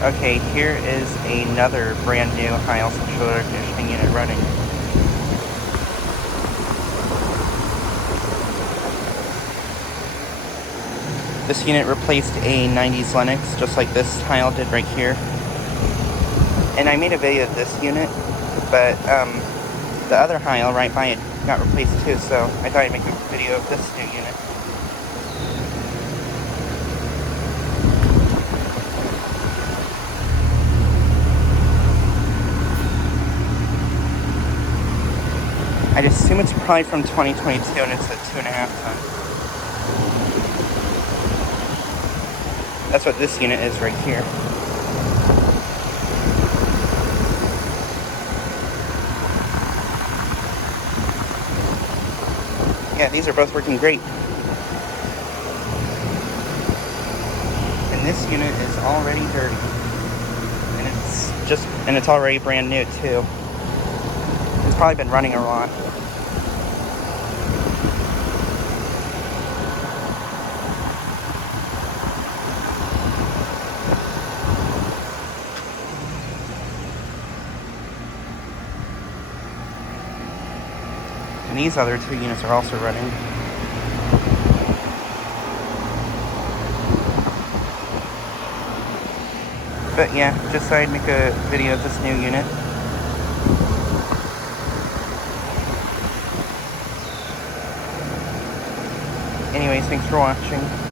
Okay, here is another brand new Heil central air conditioning unit running. This unit replaced a 90s Lennox, just like this Heil did right here. And I made a video of this unit, but the other Heil right by it got replaced too, so I thought I'd make a video of this new unit. I'd assume it's probably from 2022 and it's a 2.5 ton. That's what this unit is right here. Yeah, these are both working great. And this unit is already dirty. And it's already brand new too. It's probably been running a lot. And these other two units are also running. But yeah, just thought I'd make a video of this new unit. Anyways, thanks for watching.